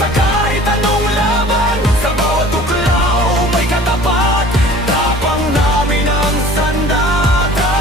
sa kahit anong laban. Sa bawat tuklaw may katapat, tapang namin ang sandata.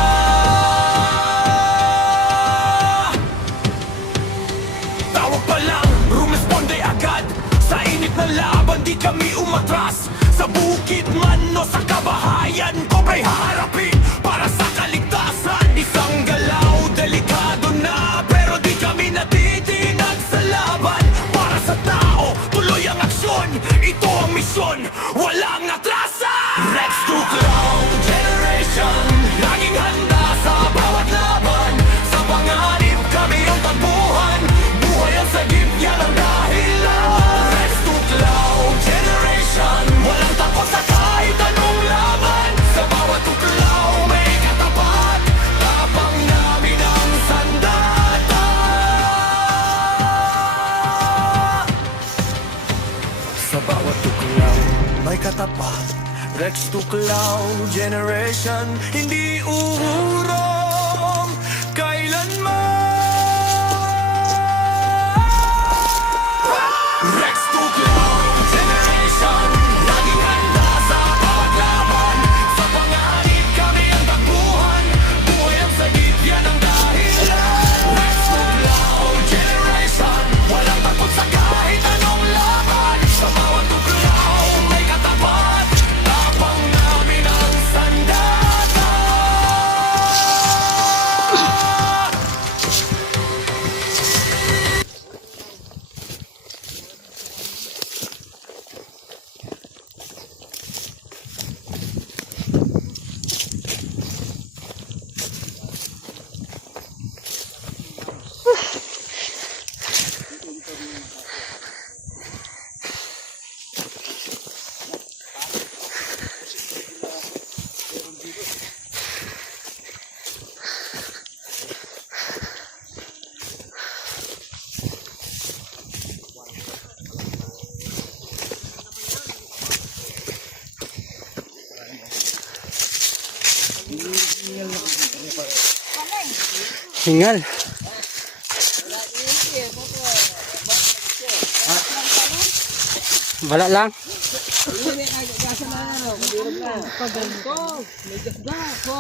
Tawag pa lang, rumesponde agad. Sa init na laban, di kami umatras. Sa bukid man o sa kabahayan, kobra'y haharapin para sa kaligtasan. Isang galaw, delikado na, pero di kami natitinag sa laban. Para sa tao, tuloy ang aksyon. Ito ang misyon, walang atrasan. Rex to Clown Generation, laging handa sa bawat laban. Sa panganib kami ang tagbuhan, buhay ang sagip, yan ang dahilan. Rex to Clown Generation, walang takot sa kahit anong laban. Sa bawat tuklaw may katapat, tapang namin ang sandata. Sa bawat tuklaw may katapat, Rex to Clown Generation, hindi uurong kailanman. Rex to Clown Generation, laging handa sa bawat laban. Sa panganib kami ang tagbuhan, buhay ang sagip, yan ang dahilan. Rex to Clown Generation, walang takot sa kahit anong laban. Sa bawat tuklaw may katapat, tapang namin ang sandata. Hingal. Wala lang.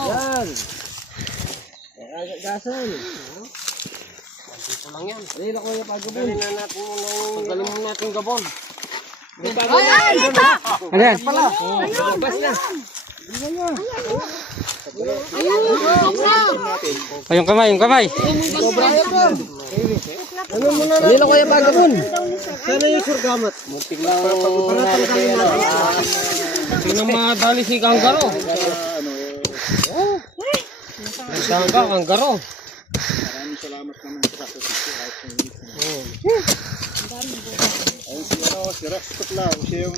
Yan. Gasan. Dito lang yan. Dali na ko yung pagabon. Pagaling mo natin gabon. Ayan! Ano yan? Bas na. Ay, yung kamay, yung kamay. Ano muna na? Dali na ko yung pagabon. Sana yung surgamat. Sino madali si Kanggaro? Nagkangga, Kanggaro. Maraming salamat naman sa ayun si Rex Tuklaw, siya yung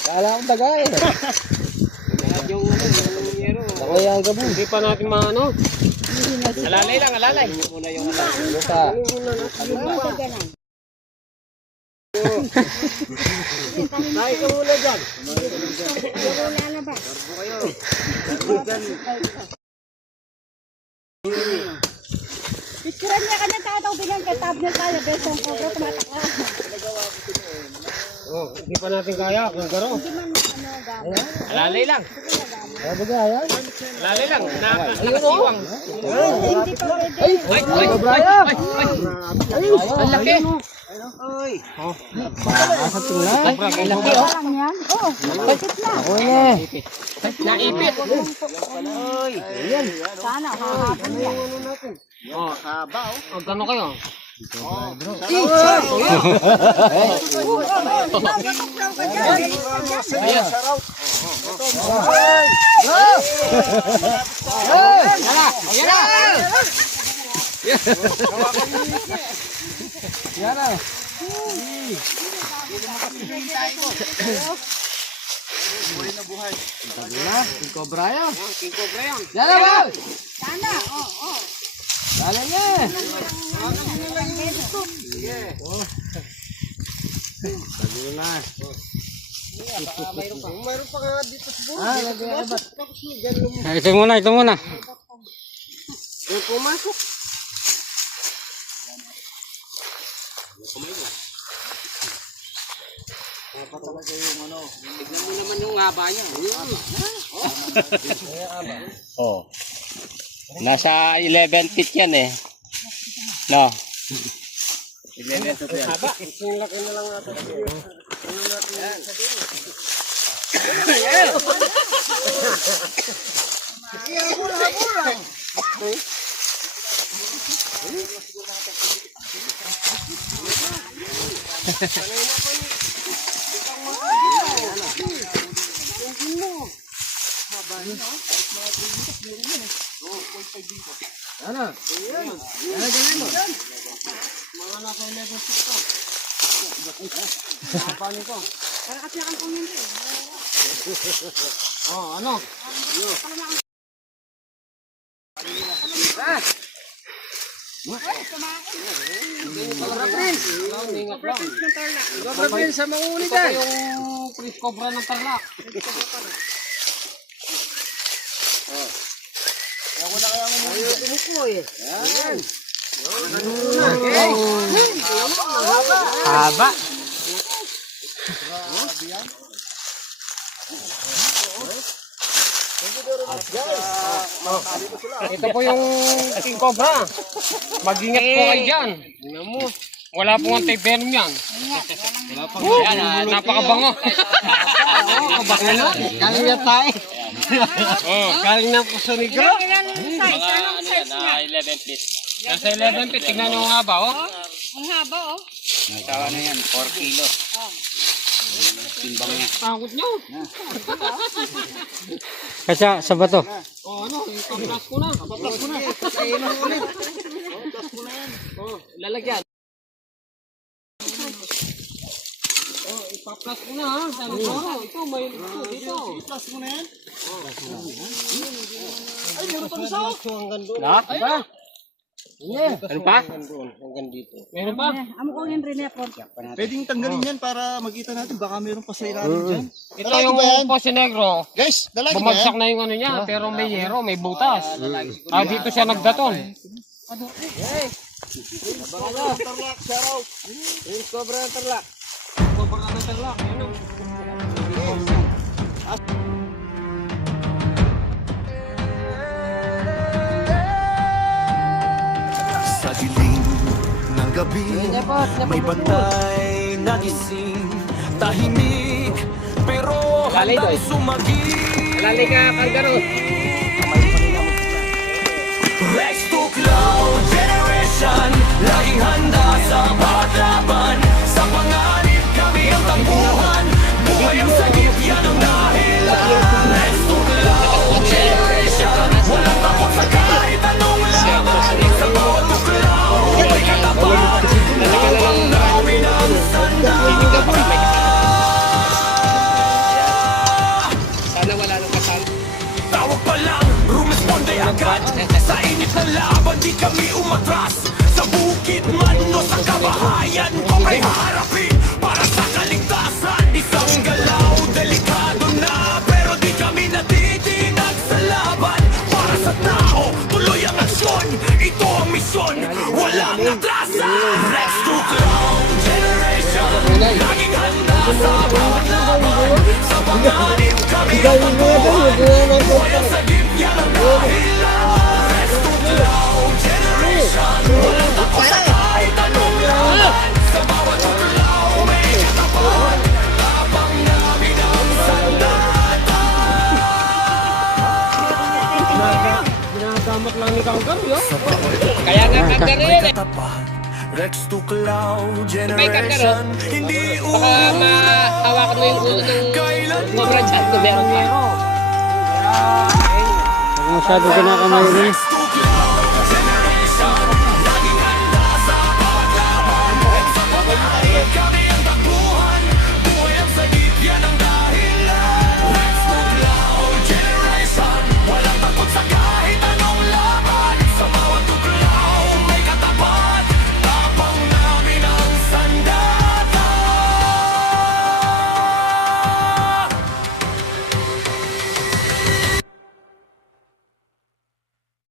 Kala akong bagay. Yung yero. Ako yung gabon. Hindi pa natin maano. Alalay lang, alalay. Lupa. Nay ka muna dyan. Picturean niya kanya tao bilang katab niya tayo besong ko tumatakla. Oh, hindi pa natin kaya, Kanggaro. Hindi man ano gamit. Alalay lang. Bagay. Alalay lang. Nakasiwang. Hindi pa pwede. Ay, ang laki. Asa tulay. Ang laki, oh. Lang yan. Oh, bakit na? Naipit. Sana hahapon yan. Oh, haba, oh. Magkano kayo? King Cobra yan. King Cobra yan. Yan na ba? Sana, oh. Dali niya. Dali na. Mayroon pa nga dito sa buhay. Ito muna, ito muna. Yung pumasok. Tignan mo naman yung haba niya. Oh. Nasa 11 feet yan eh. No. 11 to 12. Haba. Yung laki na lang natin. Para kasi ang kuminti. Sobrang sa mangunit ito yung Prince Cobra ng Tarlac. Haba. Ito po yung King Cobra. Mag-ingat po kayo dyan. Tingnan mo. Wala pong anti-venom yan. Napakabango. Galing na tayo. Galing na po sa negro. Ilan size? Anong size niya? 11 feet. Nasa 11 feet. Tingnan nyo ang haba, oh. Ang haba oh. Nagkawa na yan, 4 kilo. Timbang niya. Takot nyo. Kasi sa bato. Oh, ano? Ipaplas ko na. Oh, lalagyan. Oh, ipaplas ko na ha. Sabi ko, ito, may ito, dito. Plus mo na yan. Na? Ba? Ano pa? Meron pa? Amo ko yung rin po. Pwedeng tanggalin yan para makita natin. Baka mayroon pa sa ilalim dyan. Ito yung Posse Negro. Guys, lalaki ba yan? Bumagsak na yung ano niya, pero may yero, may butas. Dito siya nagdaton. Tarlac, shoutout. Prince Cobra ng Tarlac. Cobra ng Tarlac, yun o. Sa dilim ng gabi, may bantay na gising. Tahimik, pero handang sumagin. Lali ka, Kalgaro. Rex to Cloud Generation, laging handa sa bawat laban. Sa panganib kami ang tambuhan, buhay ang sagip, yan ang dahilan. Rex to Cloud Generation, walang takot sa kahit anong laban. Sa bawat tuklaw, may katapat, habang namin ang sandalan. Sana wala nang kasal. Tawag pa lang, rumisponde agad. Sa init ng laban, di kami umatras. Sa bukid man o sa kabahayan, ko'y haharapin para sa kaligtasan. Isang galaw, delikado na, pero di kami natitinag sa laban. Para sa tao, tuloy ang aksyon. Ito ang misyon, walang atrasan. Rex to Clown Generation, laging handa sa bawat laban. Sa panganib kami ang tambuhan, buhay ang sagip, yan ang dahilan. Rex to Clown Generation, walang takot sa kahit anong laban. Sa bawat tuklaw may katapat, habang namin ang sandata. Ginagamat lang ni Kalgaro, yun. Kaya nga Kalgaro May yun eh. katapat, Rex to Clown May Kalgaro. Generation, hindi Baka mahawakan mo yung ulo ng Cobra dyan. Kung meron ka. Pero, Masyado ka na kamay rin. Rex to Clown